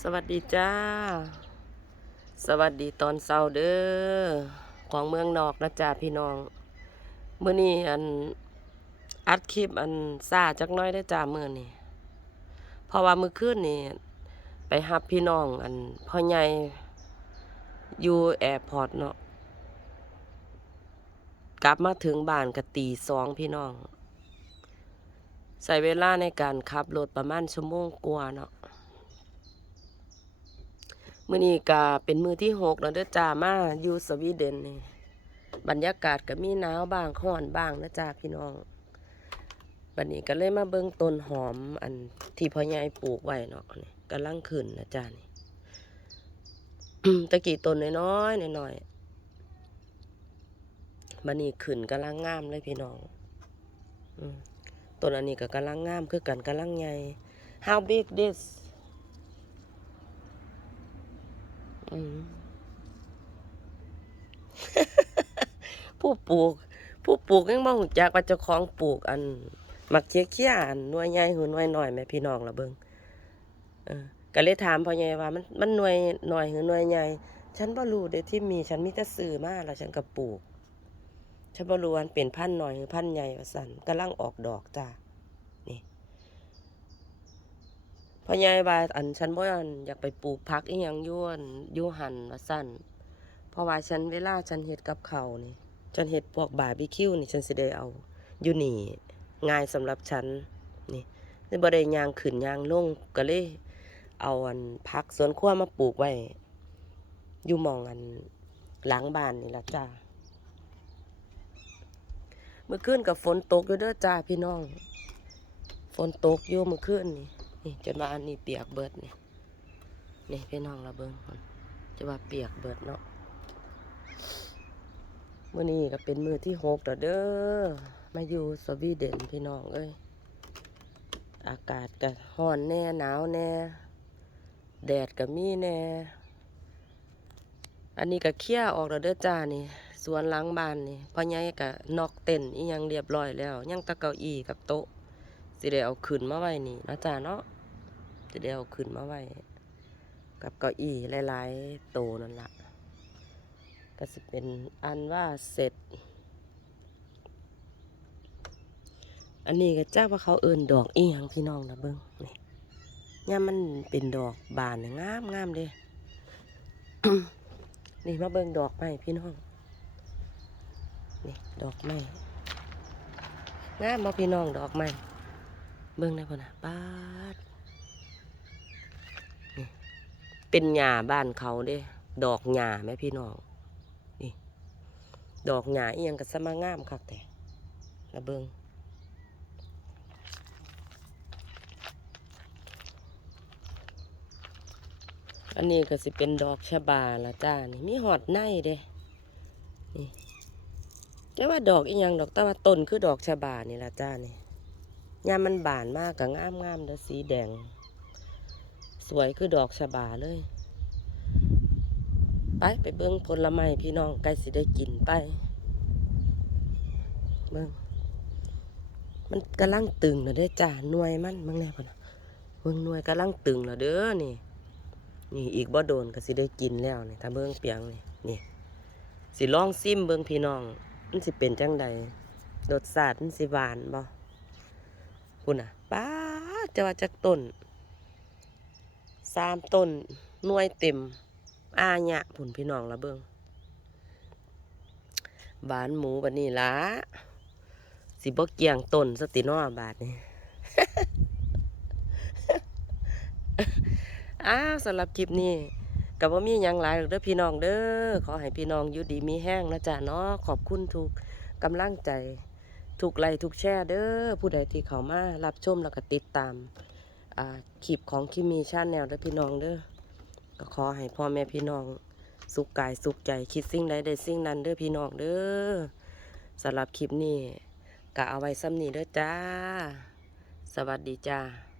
สวัสดีจ้า สวัสดีตอนเช้าเด้อของเมืองนอกนะจ้าพี่น้องเมื่อนี้อันอัดคลิปอันซาจักน้อยได้จ้าเมื่อนี้เพราะว่ามื้อคืนนี่ไปหับพี่น้องอันพ่อใหญ่อยู่แอร์พอร์ตเนาะกลับมาถึงบ้านกะตีสองพี่น้อง ใส่เวลาในการขับรถประมาณชั่วโมงกว่าเนาะ มื้อนี้ก็เป็นมื้อที่หกแล้วเด้อจ้ามาอยู่สวีเดนนี่บรรยากาศก็มีหนาวบ้างร้อนบ้างนะจ้าพี่น้องบัดนี้ก็เลยมาเบิ่งต้นหอมอันที่พ่อใหญ่ปลูกไว้เนาะนี่กำลังขึ้นนะจ้านี่ตะกี้ต้นน้อยๆน้อยๆบัดนี้ขึ้นกำลังงามเลยพี่น้องอต้นอันนี้ก็กำลังงามคือกันกำลังใหญ่ how big this อืม ผู้ปลูก ผู้ปลูกยังบ่ฮู้จักว่าเจ้าของปลูกอัน มักเคี้ยๆอันหน่วยใหญ่หือหน่วยน้อยแม่พี่น้องละเบิ่งเออก็เลยถามพ่อใหญ่ว่า มันมันหน่วยน้อยหือหน่วยใหญ่ฉันบ่รู้เด้ที่มี ฉันมีแต่ซื้อมาแล้วฉันก็ปลูกฉันบ่รู้ว่ามันเป็นพันธุ์น้อยหรือพันใหญ่ว่าซั่นกำลังออกดอกจ้านี่ พ่อใหญ่ว่าอันฉันบ่อันอยากไปปลูกผักอีหยังอยู่อั่นยู่หันว่าซั่นเพราะว่าฉันเวลาฉันเฮ็ดกับเขานี่ฉันเฮ็ดพวกบาร์บีคิวนี่ฉันสิได้เอาอยู่นี่ง่ายสำหรับฉันนี่นี่บ่ได้ย่างขึ้นย่างลงก็เลยเอาอันผักสวนครัวมาปลูกไว้อยู่มองอันหลังบ้านนี่ล่ะจ้าเมื่อคืนกับฝนตกอยู่เด้อจ้าพี่น้อง ฝนตกอยู่เมื่อคืนนี่ นี่จนว่าอันนี้เปียกเบิดนี่นี่พี่น้องละเบิ่งพุ่นจะว่าเปียกเบิดเนาะมื่อนี้ก็เป็นมือที่หกแล้วเด้อมาอยู่สวีเดนพี่น้องเอ้ยอากาศก็ร้อนแน่หนาวแน่ แดดก็มีแน่ อันนี้ก็เคี่ยออกแล้วเด้อจ้านี่สวนล้างบ้านนี่พ่อใหญ่ก็นอกเต็นอียังเรียบร้อยแล้ว ยังตะเก้าอี้กับโต๊ะสิได้เอาขึ้นมาไว้นี่นะจ้าเนาะ สิได้เอาขึ้นมาไว้ กับเก้าอี้หลายๆโตนั่นละก็สิเป็นอันว่าเสร็จ อันนี้ก็จ้าว่าเขาเอินดอกอีหยังพี่น้องนะเบิ้งนี่ย่ามันเป็นดอกบานงามงามเลยนี่มาเบิ้งดอกไม้พี่น้อง นี่ดอกไม้งามมาพี่น้องดอกไม้เบิ้งได้พ่นะป้าดนี่ เป็นหญ้าบ้านเขาเด้ ดอกหญ้าไหมพี่น้องนี่ดอกหญ้าเอียงกับสมางามคักแต่ระเบิงอันนี้ก็สิเป็นดอกชะบาละจ้านี่มีหอดในเด้นี่จะว่าดอกอีหยังดอกแต่ว่าต้นคือดอกชะบานี่ละจ้านี่ยามมันบานมากกับงามงามๆเด้อสีแดง วยคือดอกชะบาเลย ไปไปเบิ้งผลไม้พี่น้องใกล้สิได้กินไป เบิ้งมันกำลังตึงแล้วเด้จ้าหน่วยมันเบิ่งแน่พ่นะเบิ้งหน่วยกำลังตึงแล้วเด้อนี่ นี่อีกบ่โดนก็สิได้กินแล้วนี่ถ้าเบิ้งเปียงนี่นี่สิลองซิมเบิ้งพี่น้องมันสิเป็นจังใดรสชาติมันสิหวานบ่คุณน่ะป้าจะว่าจักต้น สามต้นหน่วยเต็มอาหยะผุนพี่น้องละเบิงบานหมูบันนี้ละสิบ่เกียงต้นสตินอบาทนี่อ้าวสำหรับคลิปนี้กับว่ามีหยังหลายหรอกเด้อพี่น้องเด้อขอให้พี่น้องอยู่ดีมีแห้งนะจ๊ะเนาะขอบคุณทุกกำลังใจทุกไลค์ทุกแชร์เด้อผู้ใดที่เขามารับชมแล้วก็ติดตาม คลิปของคิมีชาแนลเด้อพี่น้องเด้อก็ขอให้พ่อแม่พี่น้อง สุขกายสุขใจคิดสิ่งใดได้สิ่งนั้นเด้อพี่น้องเด้อสำหรับคลิปนี้ก็เอาไว้ซ้ำนี้เด้อจ้า สวัสดีจ้า